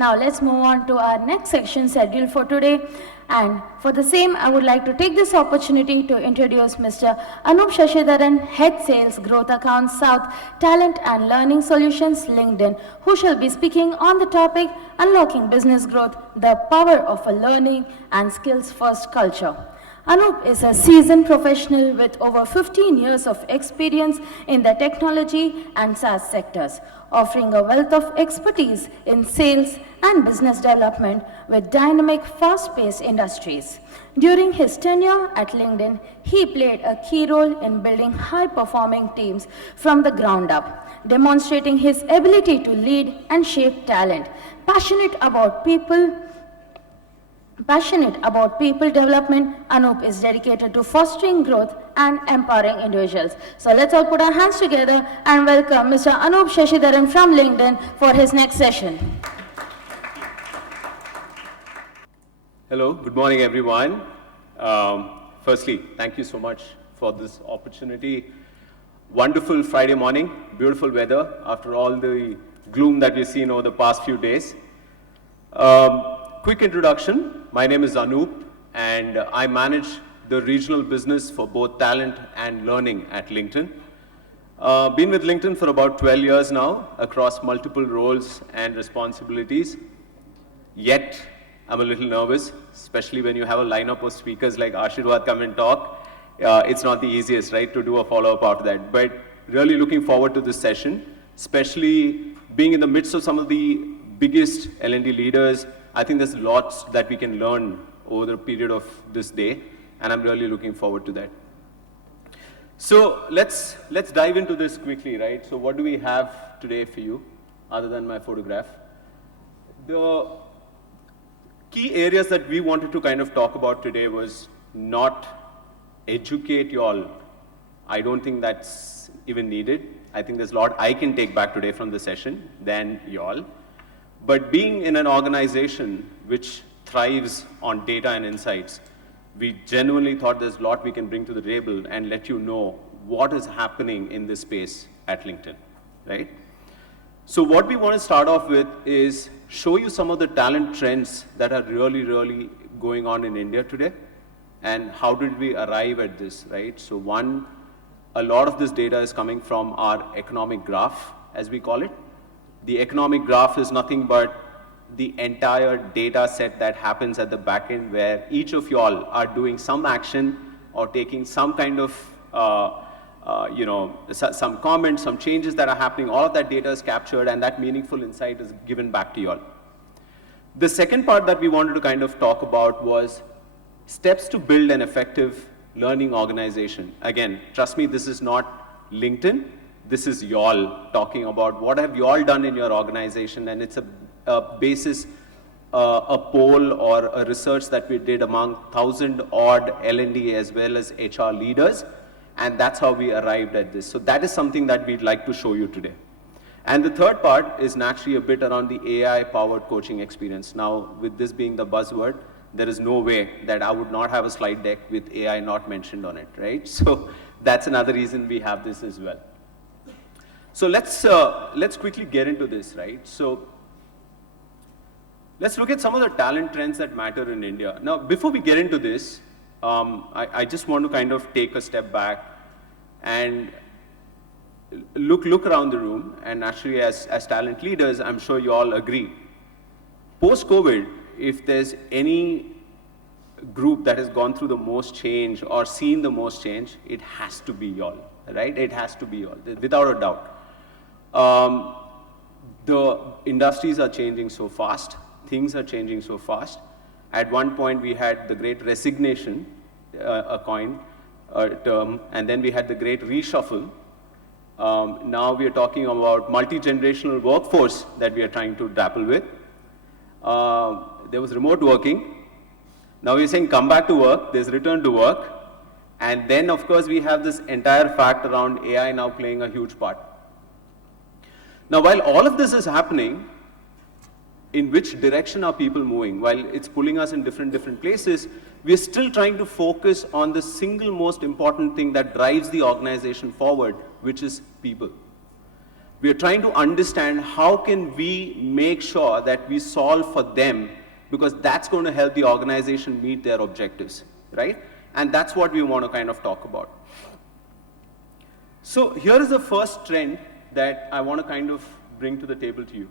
Now let's move on to our next section scheduled for today. And for the same, I would like to take this opportunity to introduce Mr. Anoop Sashidharan, Head Sales Growth Account South, Talent and Learning Solutions, LinkedIn, who shall be speaking on the topic Unlocking Business Growth, the Power of a Learning and Skills-First Culture. Anoop is a seasoned professional with over 15 years of experience in the technology and SaaS sectors, offering a wealth of expertise in sales and business development with dynamic, fast-paced industries. During his tenure at LinkedIn, he played a key role in building high-performing teams from the ground up, demonstrating his ability to lead and shape talent. Passionate about people development, Anoop is dedicated to fostering growth and empowering individuals. So let's all put our hands together and welcome Mr. Anoop Sashidharan from LinkedIn for his next session. Hello, good morning everyone. Firstly, thank you so much for this opportunity. Wonderful Friday morning, beautiful weather after all the gloom that we've seen over the past few days. Quick introduction, my name is Anoop and I manage the regional business for both talent and learning at LinkedIn. Been with LinkedIn for about 12 years now across multiple roles and responsibilities. Yet, I'm a little nervous, especially when you have a lineup of speakers like Ashirwad come and talk. It's not the easiest, right, to do a follow-up after that. But really looking forward to this session, especially being in the midst of some of the biggest L&D leaders. I think there's lots that we can learn over the period of this day, and I'm really looking forward to that. So let's dive into this quickly, right? So what do we have today for you, other than my photograph? The key areas that we wanted to kind of talk about today was not educate y'all. I don't think that's even needed. I think there's a lot I can take back today from the session than y'all. But being in an organization which thrives on data and insights, we genuinely thought there's a lot we can bring to the table and let you know what is happening in this space at LinkedIn, right? So what we want to start off with is show you some of the talent trends that are really, really going on in India today, and how did we arrive at this, right? So one, a lot of this data is coming from our economic graph, as we call it. The economic graph is nothing but the entire data set that happens at the back end where each of y'all are doing some action or taking some kind of, some comments, some changes that are happening. All of that data is captured and that meaningful insight is given back to y'all. The second part that we wanted to kind of talk about was steps to build an effective learning organization. Again, trust me, this is not LinkedIn. This is y'all talking about what have y'all done in your organization, and it's a basis, a poll or a research that we did among 1,000 odd L&D as well as HR leaders, and that's how we arrived at this. So that is something that we'd like to show you today. And the third part is naturally a bit around the AI-powered coaching experience. Now, with this being the buzzword, there is no way that I would not have a slide deck with AI not mentioned on it, right? So that's another reason we have this as well. So let's quickly get into this, right? So let's look at some of the talent trends that matter in India. Now, before we get into this, I just want to kind of take a step back and look around the room. And actually, as talent leaders, I'm sure you all agree. Post-COVID, if there's any group that has gone through the most change or seen the most change, it has to be y'all, right? It has to be y'all, without a doubt. The industries are changing so fast, things are changing so fast. At one point we had the great resignation, a term, and then we had the great reshuffle. Now we are talking about multi-generational workforce that we are trying to grapple with. There was remote working. Now we're saying come back to work, there's return to work. And then of course we have this entire fact around AI now playing a huge part. Now, while all of this is happening, in which direction are people moving? While it's pulling us in different places, we're still trying to focus on the single most important thing that drives the organization forward, which is people. We are trying to understand how can we make sure that we solve for them, because that's going to help the organization meet their objectives, right? And that's what we want to kind of talk about. So here is the first trend that I want to kind of bring to the table to you.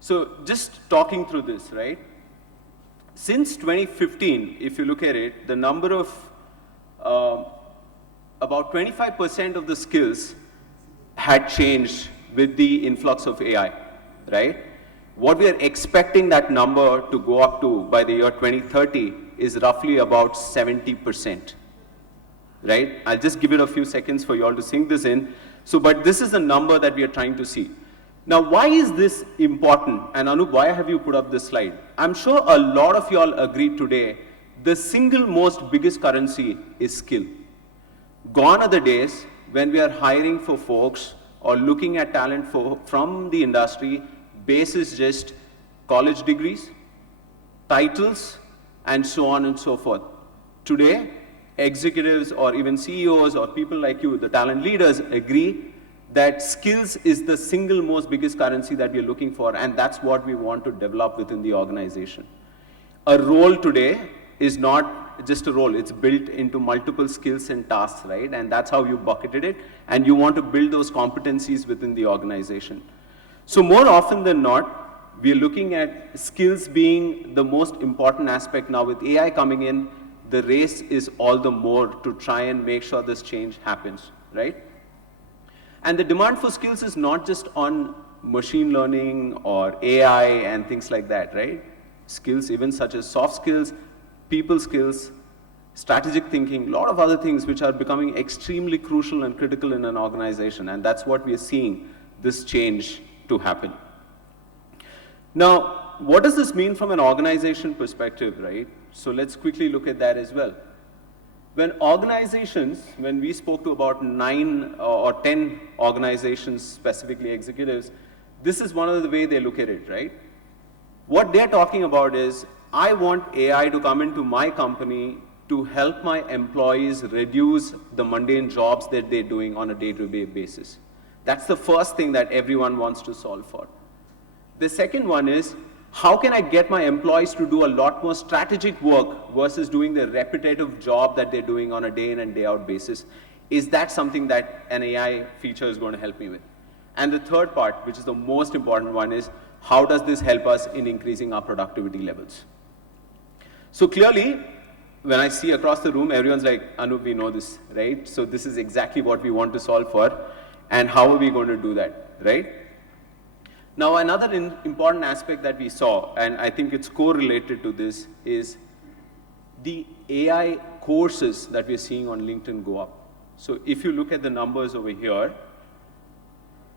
So just talking through this, right? Since 2015, if you look at it, the number of about 25% of the skills had changed with the influx of AI, right? What we are expecting that number to go up to by the year 2030 is roughly about 70%, right? I'll just give it a few seconds for you all to sink this in. So, but this is the number that we are trying to see. Now, why is this important? And Anoop, why have you put up this slide? I'm sure a lot of you all agree today, the single most biggest currency is skill. Gone are the days when we are hiring for folks or looking at talent from the industry basis just college degrees, titles, and so on and so forth. Today, executives or even CEOs or people like you, the talent leaders, agree that skills is the single most biggest currency that we're looking for, and that's what we want to develop within the organization. A role today is not just a role, it's built into multiple skills and tasks, right? And that's how you bucketed it, and you want to build those competencies within the organization. So more often than not, we're looking at skills being the most important aspect. Now with AI coming in, the race is all the more to try and make sure this change happens, right? And the demand for skills is not just on machine learning or AI and things like that, right? Skills even such as soft skills, people skills, strategic thinking, a lot of other things which are becoming extremely crucial and critical in an organization, and that's what we are seeing this change to happen. Now, what does this mean from an organization perspective, right? So let's quickly look at that as well. When organizations, when we spoke to about 9 or 10 organizations, specifically executives, this is one of the way they look at it, right? What they're talking about is, I want AI to come into my company to help my employees reduce the mundane jobs that they're doing on a day-to-day basis. That's the first thing that everyone wants to solve for. The second one is, how can I get my employees to do a lot more strategic work versus doing the repetitive job that they're doing on a day in and day out basis? Is that something that an AI feature is going to help me with? And the third part, which is the most important one, is how does this help us in increasing our productivity levels? So clearly, when I see across the room, everyone's like, Anoop, we know this, right? So this is exactly what we want to solve for, and how are we going to do that, right? Now, another important aspect that we saw, and I think it's correlated to this, is the AI courses that we're seeing on LinkedIn go up. So if you look at the numbers over here,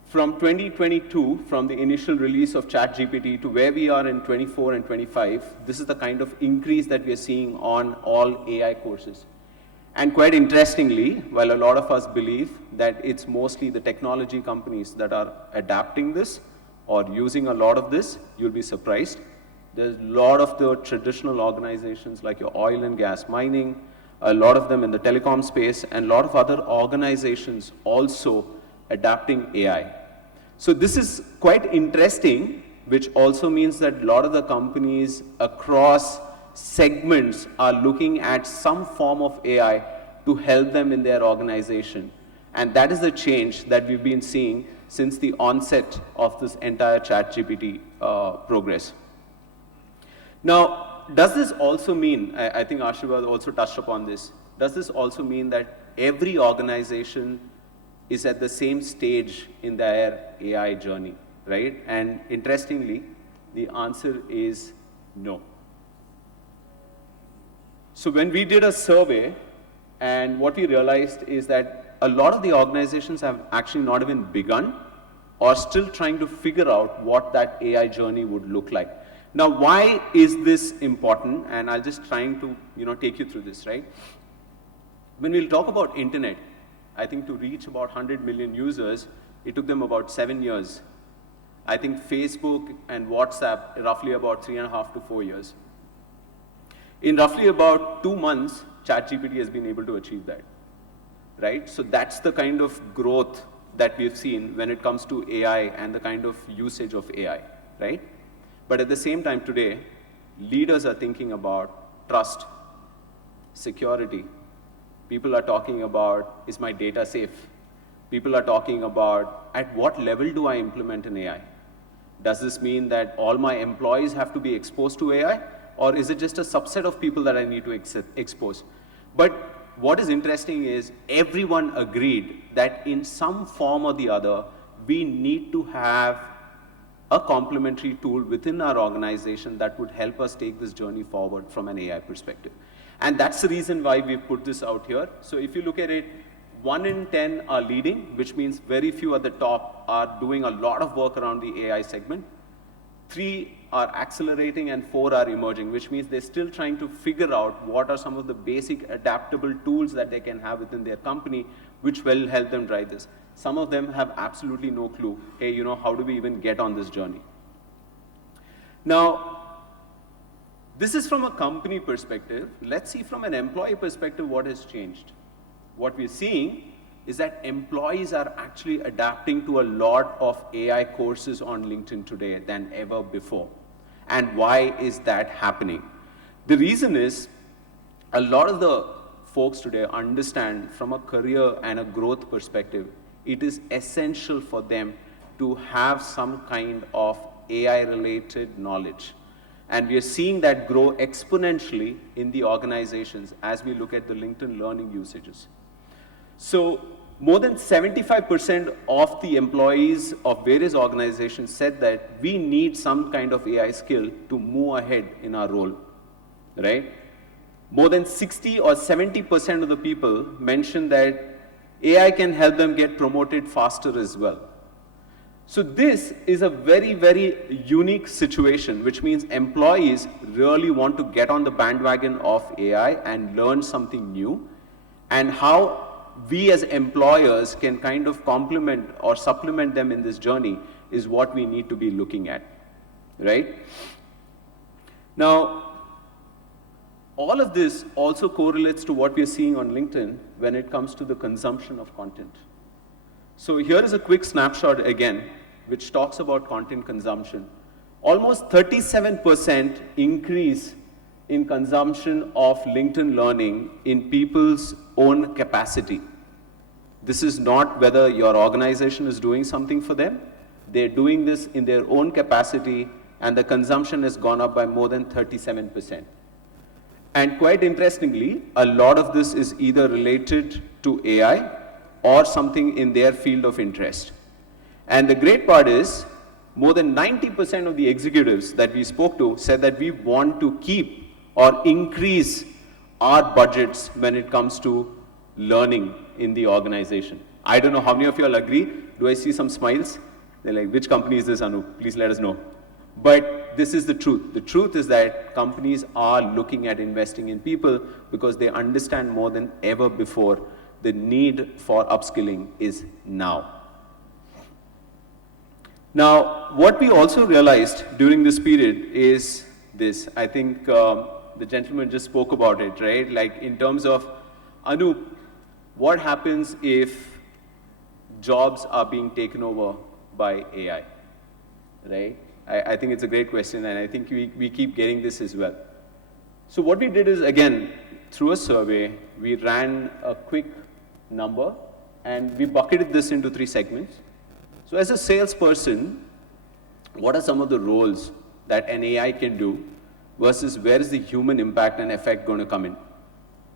from 2022, from the initial release of ChatGPT to where we are in 24 and 25, this is the kind of increase that we're seeing on all AI courses. And quite interestingly, while a lot of us believe that it's mostly the technology companies that are adapting this, or using a lot of this, you'll be surprised. There's a lot of the traditional organizations like your oil and gas mining, a lot of them in the telecom space, and a lot of other organizations also adapting AI. So this is quite interesting, which also means that a lot of the companies across segments are looking at some form of AI to help them in their organization. And that is the change that we've been seeing since the onset of this entire ChatGPT progress. Now, does this also mean, I think Ashirvad also touched upon this, does this also mean that every organization is at the same stage in their AI journey, right? And interestingly, the answer is no. So when we did a survey, and what we realized is that a lot of the organizations have actually not even begun or still trying to figure out what that AI journey would look like. Now, why is this important? And I'll just trying to take you through this, right? When we'll talk about internet, I think to reach about 100 million users, it took them about 7 years. I think Facebook and WhatsApp, roughly about 3.5 to 4 years. In roughly about 2 months, ChatGPT has been able to achieve that, right? So that's the kind of growth that we've seen when it comes to AI and the kind of usage of AI, right? But at the same time today, leaders are thinking about trust, security. People are talking about, is my data safe? People are talking about, at what level do I implement an AI? Does this mean that all my employees have to be exposed to AI? Or is it just a subset of people that I need to expose? But what is interesting is everyone agreed that in some form or the other, we need to have a complementary tool within our organization that would help us take this journey forward from an AI perspective. And that's the reason why we've put this out here. So if you look at it, 1 in 10 are leading, which means very few at the top are doing a lot of work around the AI segment. 3 are accelerating and 4 are emerging, which means they're still trying to figure out what are some of the basic adaptable tools that they can have within their company, which will help them drive this. Some of them have absolutely no clue, hey, how do we even get on this journey? Now, this is from a company perspective. Let's see from an employee perspective what has changed. What we're seeing is that employees are actually adapting to a lot of AI courses on LinkedIn today than ever before. And why is that happening? The reason is a lot of the folks today understand from a career and a growth perspective, it is essential for them to have some kind of AI-related knowledge. And we are seeing that grow exponentially in the organizations as we look at the LinkedIn learning usages. So more than 75% of the employees of various organizations said that we need some kind of AI skill to move ahead in our role, right? More than 60 or 70% of the people mentioned that AI can help them get promoted faster as well. So this is a very, very unique situation, which means employees really want to get on the bandwagon of AI and learn something new, and how we as employers can kind of complement or supplement them in this journey is what we need to be looking at, right? Now, all of this also correlates to what we're seeing on LinkedIn when it comes to the consumption of content. So here is a quick snapshot again, which talks about content consumption. Almost 37% increase in consumption of LinkedIn learning in people's own capacity. This is not whether your organization is doing something for them. They're doing this in their own capacity, and the consumption has gone up by more than 37%. And quite interestingly, a lot of this is either related to AI or something in their field of interest. And the great part is, more than 90% of the executives that we spoke to said that we want to keep or increase our budgets when it comes to learning in the organization. I don't know how many of you all agree. Do I see some smiles? They're like, which company is this, Anoop? Please let us know. But this is the truth. The truth is that companies are looking at investing in people because they understand more than ever before the need for upskilling is now. Now, what we also realized during this period is this. I think the gentleman just spoke about it, right? Like in terms of, Anoop, what happens if jobs are being taken over by AI, right? I think it's a great question, and I think we keep getting this as well. So what we did is, again, through a survey, we ran a quick number, and we bucketed this into 3 segments. So as a salesperson, what are some of the roles that an AI can do versus where is the human impact and effect going to come in?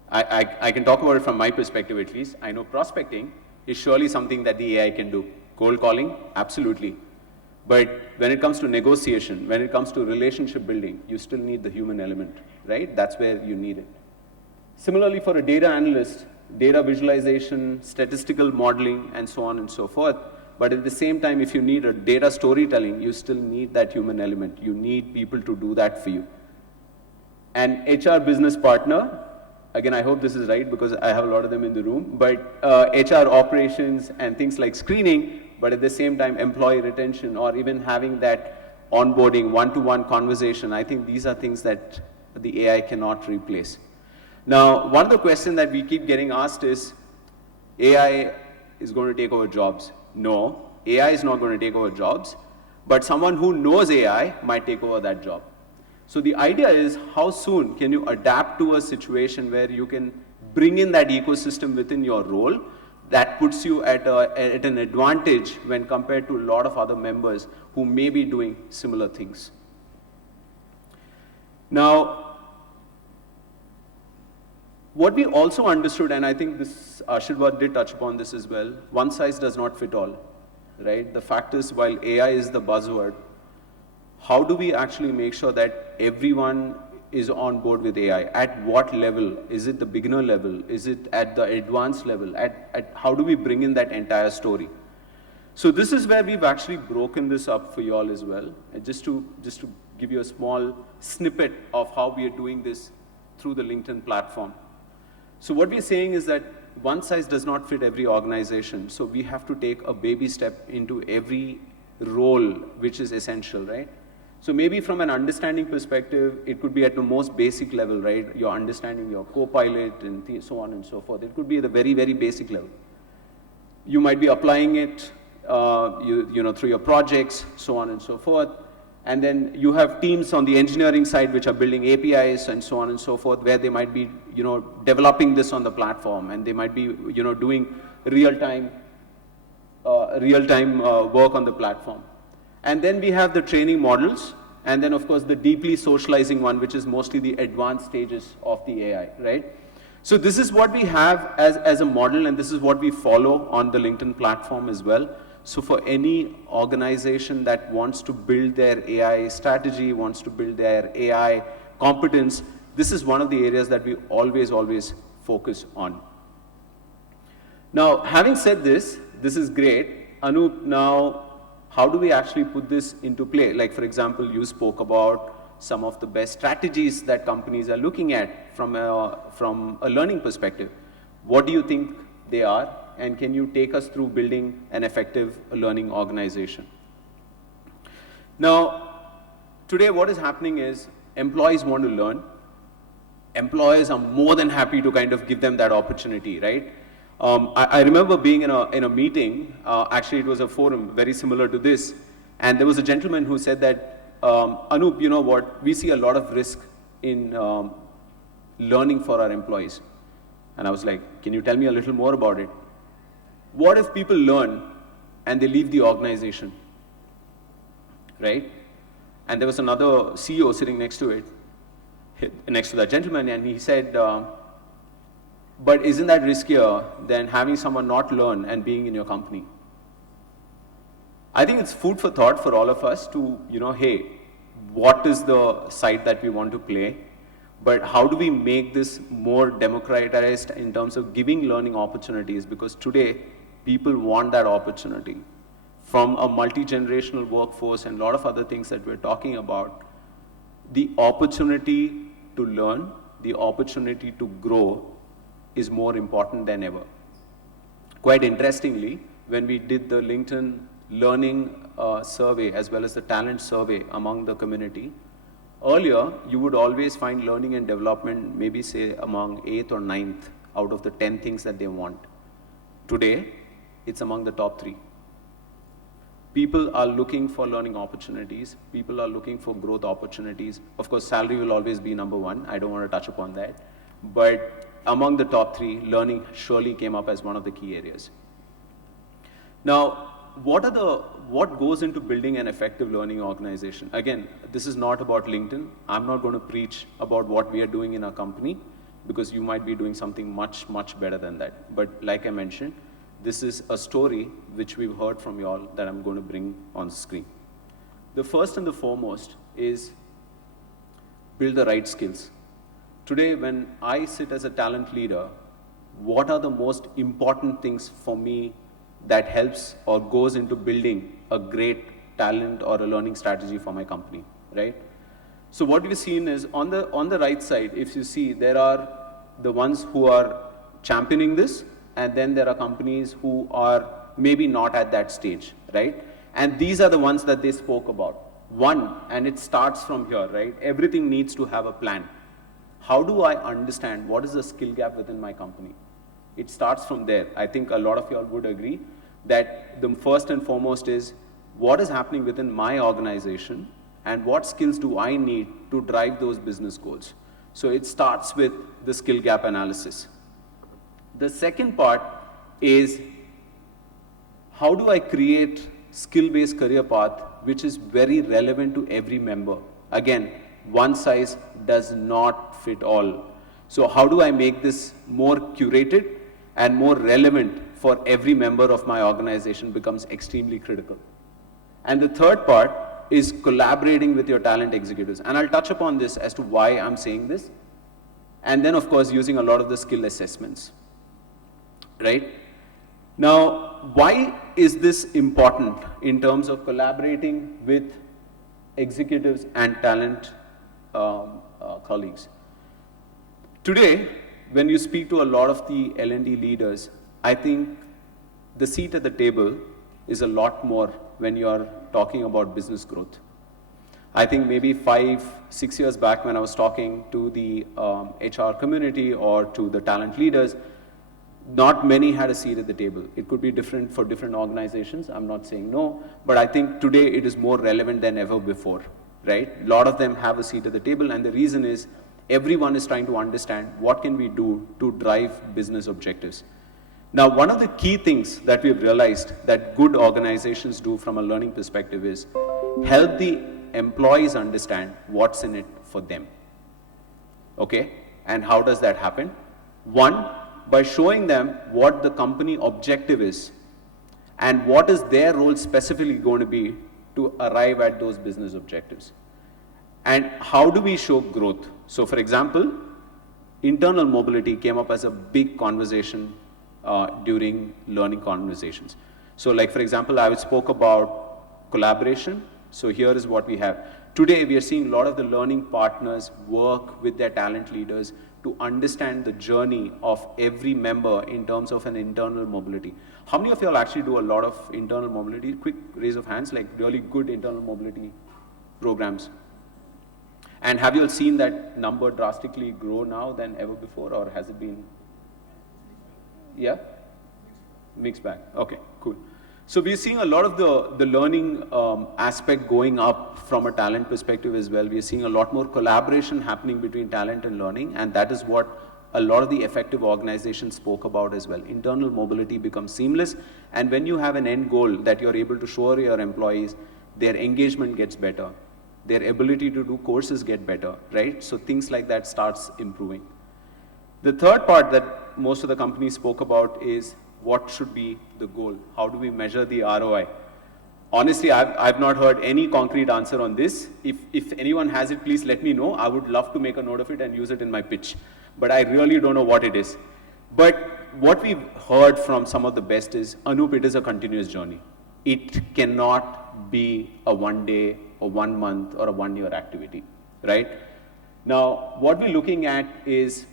I can talk about it from my perspective at least. I know prospecting is surely something that the AI can do. Cold calling, absolutely. But when it comes to negotiation, when it comes to relationship building, you still need the human element, right? That's where you need it. Similarly, for a data analyst, data visualization, statistical modeling, and so on and so forth. But at the same time, if you need a data storytelling, you still need that human element. You need people to do that for you. An HR business partner, again, I hope this is right because I have a lot of them in the room, but HR operations and things like screening, but at the same time, employee retention or even having that onboarding, one-to-one conversation, I think these are things that the AI cannot replace. Now, one of the questions that we keep getting asked is, AI is going to take over jobs. No, AI is not going to take over jobs, but someone who knows AI might take over that job. So the idea is, how soon can you adapt to a situation where you can bring in that ecosystem within your role that puts you at an advantage when compared to a lot of other members who may be doing similar things. Now, what we also understood, and I think this Sashidharan did touch upon this as well, one size does not fit all, right? The fact is, while AI is the buzzword, how do we actually make sure that everyone is on board with AI? At what level? Is it the beginner level? Is it at the advanced level? How do we bring in that entire story? So this is where we've actually broken this up for you all as well. And just to give you a small snippet of how we are doing this through the LinkedIn platform. So what we're saying is that one size does not fit every organization. So we have to take a baby step into every role which is essential, right? So maybe from an understanding perspective, it could be at the most basic level, right? You're understanding your co-pilot and so on and so forth. It could be at a very, very basic level. You might be applying it through your projects, so on and so forth. And then you have teams on the engineering side which are building APIs and so on and so forth, where they might be developing this on the platform, and they might be doing real-time work on the platform. And then we have the training models, and then of course the deeply socializing one, which is mostly the advanced stages of the AI, right? So this is what we have as a model, and this is what we follow on the LinkedIn platform as well. So for any organization that wants to build their AI strategy, wants to build their AI competence, this is one of the areas that we always focus on. Now, having said this is great. Anoop, now, how do we actually put this into play? Like, for example, you spoke about some of the best strategies that companies are looking at from a learning perspective. What do you think they are? And can you take us through building an effective learning organization? Now, today what is happening is employees want to learn. Employers are more than happy to kind of give them that opportunity, right? I remember being in a meeting, actually it was a forum very similar to this, and there was a gentleman who said that, Anoop, you know what, we see a lot of risk in learning for our employees. And I was like, can you tell me a little more about it? What if people learn and they leave the organization, right? And there was another CEO sitting next to that gentleman, and he said, but isn't that riskier than having someone not learn and being in your company? I think it's food for thought for all of us to, hey, what is the side that we want to play? But how do we make this more democratized in terms of giving learning opportunities? Because today, people want that opportunity. From a multi-generational workforce and a lot of other things that we're talking about, the opportunity to learn, the opportunity to grow is more important than ever. Quite interestingly, when we did the LinkedIn learning survey as well as the talent survey among the community, earlier you would always find learning and development maybe say among 8th or 9th out of the 10 things that they want. Today, it's among the top 3. People are looking for learning opportunities. People are looking for growth opportunities. Of course, salary will always be number 1. I don't want to touch upon that. But among the top 3, learning surely came up as one of the key areas. Now, what goes into building an effective learning organization? Again, this is not about LinkedIn. I'm not going to preach about what we are doing in our company, because you might be doing something much, much better than that. But like I mentioned, this is a story which we've heard from you all that I'm going to bring on screen. The first and the foremost is build the right skills. Today, when I sit as a talent leader, what are the most important things for me that helps or goes into building a great talent or a learning strategy for my company, right? So what we've seen is on the right side, if you see, there are the ones who are championing this, and then there are companies who are maybe not at that stage, right? And these are the ones that they spoke about. One, and it starts from here, right? Everything needs to have a plan. How do I understand what is the skill gap within my company? It starts from there. I think a lot of you all would agree. that the first and foremost is what is happening within my organization and what skills do I need to drive those business goals. So it starts with the skill gap analysis. The second part is how do I create skill-based career path which is very relevant to every member. Again, one size does not fit all. So how do I make this more curated and more relevant for every member of my organization becomes extremely critical. And the third part is collaborating with your talent executives. And I'll touch upon this as to why I'm saying this. And then, of course, using a lot of the skill assessments, right? Now, why is this important in terms of collaborating with executives and talent colleagues? Today, when you speak to a lot of the L&D leaders, I think the seat at the table is a lot more when you're talking about business growth. I think maybe 5-6 years back when I was talking to the HR community or to the talent leaders, not many had a seat at the table. It could be different for different organizations. I'm not saying no, but I think today it is more relevant than ever before, right? A lot of them have a seat at the table, and the reason is everyone is trying to understand what can we do to drive business objectives. Now, one of the key things that we've realized that good organizations do from a learning perspective is help the employees understand what's in it for them. Okay? And how does that happen? One, by showing them what the company objective is and what is their role specifically going to be to arrive at those business objectives. And how do we show growth? So, for example, internal mobility came up as a big conversation during learning conversations. So, like for example, I spoke about collaboration. So here is what we have. Today, we are seeing a lot of the learning partners work with their talent leaders to understand the journey of every member in terms of an internal mobility. How many of you all actually do a lot of internal mobility? Quick raise of hands, like really good internal mobility programs. And have you all seen that number drastically grow now than ever before, or has it been? Yeah? Mixed bag. Okay, cool. So we're seeing a lot of the learning aspect going up from a talent perspective as well. We're seeing a lot more collaboration happening between talent and learning, and that is what a lot of the effective organizations spoke about as well. Internal mobility becomes seamless, and when you have an end goal that you're able to show your employees, their engagement gets better. Their ability to do courses get better, right? So things like that starts improving. The third part that most of the companies spoke about is what should be the goal? How do we measure the ROI? Honestly, I've not heard any concrete answer on this. If anyone has it, please let me know. I would love to make a note of it and use it in my pitch. But I really don't know what it is. But what we've heard from some of the best is, Anoop, it is a continuous journey. It cannot be a 1 day or 1 month or a 1 year activity, right? Now, what we're looking at is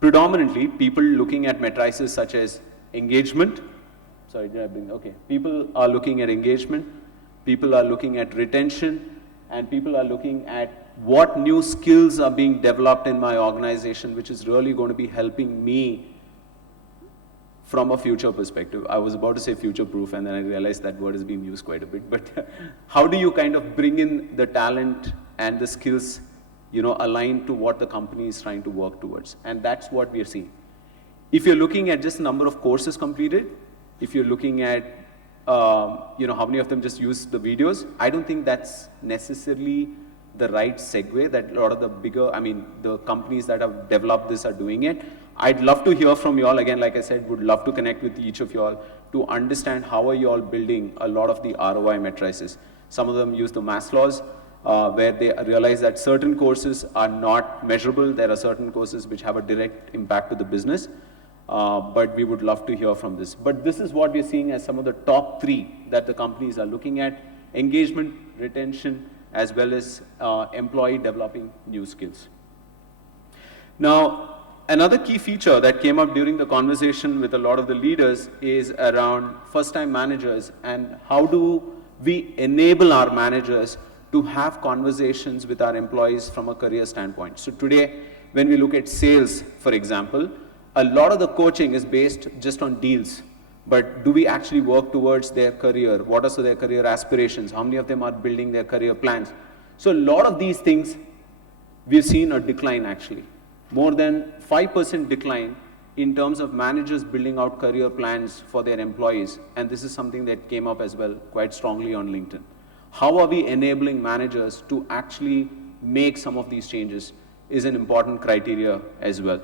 predominantly people looking at matrices such as engagement. Sorry, did I bring, okay. People are looking at engagement, people are looking at retention, and people are looking at what new skills are being developed in my organization, which is really going to be helping me from a future perspective. I was about to say future-proof, and then I realized that word is being used quite a bit. But how do you kind of bring in the talent and the skills, you know, aligned to what the company is trying to work towards? And that's what we are seeing. If you're looking at just the number of courses completed, if you're looking at, you know, how many of them just use the videos, I don't think that's necessarily the right segue that a lot of the bigger, I mean, the companies that have developed this are doing it. I'd love to hear from you all. Again, like I said, would love to connect with each of you all to understand how are you all building a lot of the ROI matrices. Some of them use the Maslow's, where they realize that certain courses are not measurable. There are certain courses which have a direct impact to the business. But we would love to hear from this. But this is what we're seeing as some of the top 3 that the companies are looking at: engagement, retention, as well as employee developing new skills. Now, another key feature that came up during the conversation with a lot of the leaders is around first-time managers and how do we enable our managers to have conversations with our employees from a career standpoint. So today, when we look at sales, for example, a lot of the coaching is based just on deals. But do we actually work towards their career? What are their career aspirations? How many of them are building their career plans? So a lot of these things, we've seen a decline actually. More than 5% decline in terms of managers building out career plans for their employees. And this is something that came up as well quite strongly on LinkedIn. How are we enabling managers to actually make some of these changes is an important criteria as well.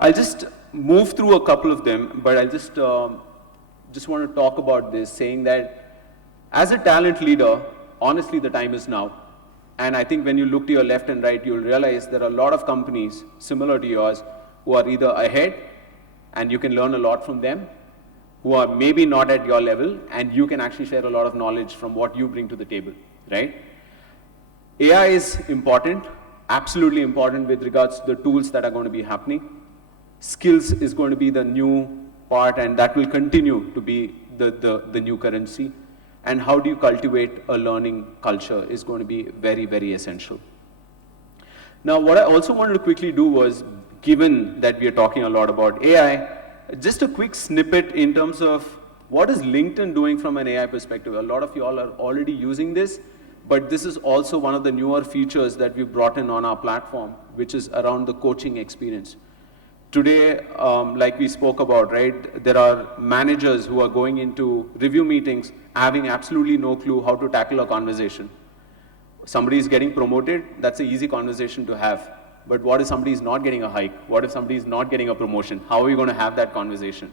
I'll just move through a couple of them, but I'll just want to talk about this, saying that as a talent leader, honestly, the time is now. And I think when you look to your left and right, you'll realize there are a lot of companies similar to yours who are either ahead, and you can learn a lot from them, who are maybe not at your level, and you can actually share a lot of knowledge from what you bring to the table, right? AI is important, absolutely important with regards to the tools that are going to be happening. Skills is going to be the new part, and that will continue to be the new currency. And how do you cultivate a learning culture is going to be very, very essential. Now, what I also wanted to quickly do was, given that we are talking a lot about AI, just a quick snippet in terms of what is LinkedIn doing from an AI perspective. A lot of you all are already using this, but this is also one of the newer features that we've brought in on our platform, which is around the coaching experience. Today, like we spoke about, right, there are managers who are going into review meetings having absolutely no clue how to tackle a conversation. Somebody is getting promoted, that's an easy conversation to have. But what if somebody is not getting a hike? What if somebody is not getting a promotion? How are we going to have that conversation,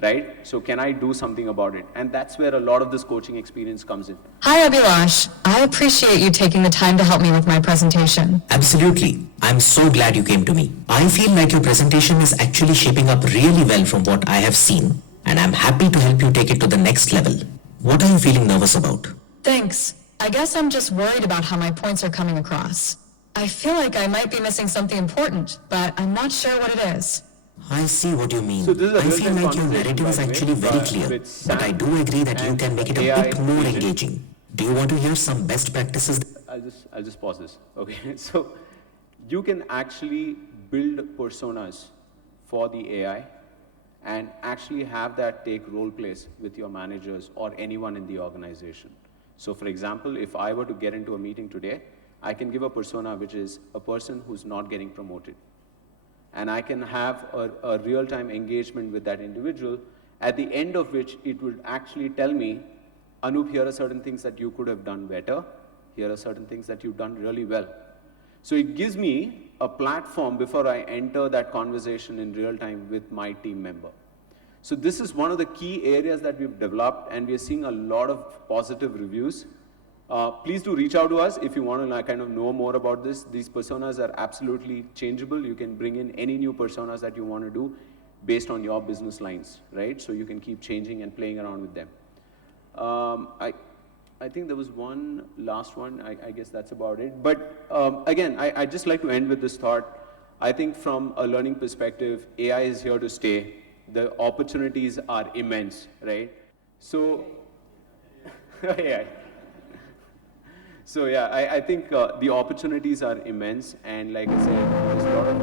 right? So can I do something about it? And that's where a lot of this coaching experience comes in. Hi, Abhilash. I appreciate you taking the time to help me with my presentation. Absolutely. I'm so glad you came to me. I feel like your presentation is actually shaping up really well from what I have seen, and I'm happy to help you take it to the next level. What are you feeling nervous about? Thanks. I guess I'm just worried about how my points are coming across. I feel like I might be missing something important, but I'm not sure what it is. I see what you mean. So this is a I feel real-time like your conversation, narrative is by the way, actually very clear, with but I Sam do agree that you and can make it a AI bit more agent. engaging. Do you want to hear some best practices? I'll just pause this. Okay, so you can actually build personas for the AI and actually have that take role plays with your managers or anyone in the organization. So for example, if I were to get into a meeting today, I can give a persona which is a person who's not getting promoted. And I can have a real-time engagement with that individual, at the end of which it would actually tell me, Anoop, here are certain things that you could have done better. Here are certain things that you've done really well. So it gives me a platform before I enter that conversation in real time with my team member. So this is one of the key areas that we've developed, and we are seeing a lot of positive reviews. Please do reach out to us if you want to kind of know more about this. These personas are absolutely changeable. You can bring in any new personas that you want to do based on your business lines, right? So you can keep changing and playing around with them. I think there was one last one. I guess that's about it. But again, I'd just like to end with this thought. I think from a learning perspective, AI is here to stay. The opportunities are immense, right? So, yeah. So yeah, I think the opportunities are immense, and like I said, there's a lot of...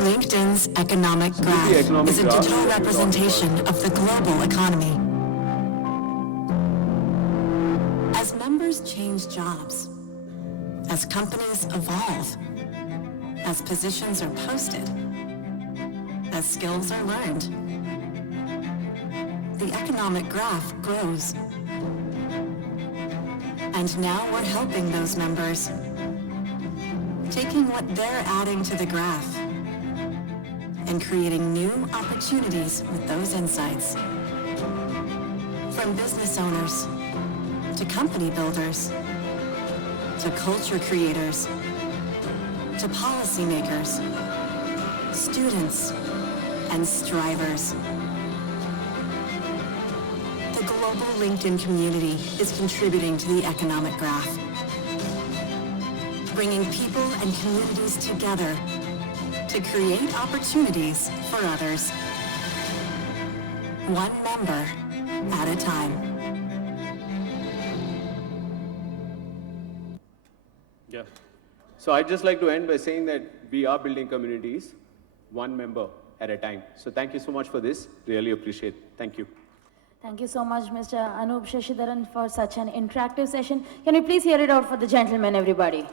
LinkedIn's economic graph is a digital representation of the global economy. As members change jobs, as companies evolve, as positions are posted, as skills are learned, the economic graph grows. And now we're helping those members, taking what they're adding to the graph and creating new opportunities with those insights. From business owners to company builders to culture creators to policymakers, students, and strivers. The global LinkedIn community is contributing to the economic graph, bringing people and communities together to create opportunities for others, one member at a time. Yeah. So I'd just like to end by saying that we are building communities, one member at a time. So thank you so much for this. Really appreciate it. Thank you. Thank you so much, Mr. Anoop Sashidharan, for such an interactive session. Can you please hear it out for the gentlemen, everybody?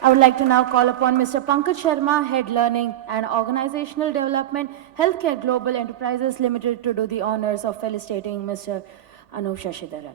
I would like to now call upon Mr. Pankaj Sharma, Head Learning and Organizational Development, Healthcare Global Enterprises Limited, to do the honors of felicitating Mr. Anoop Sashidharan.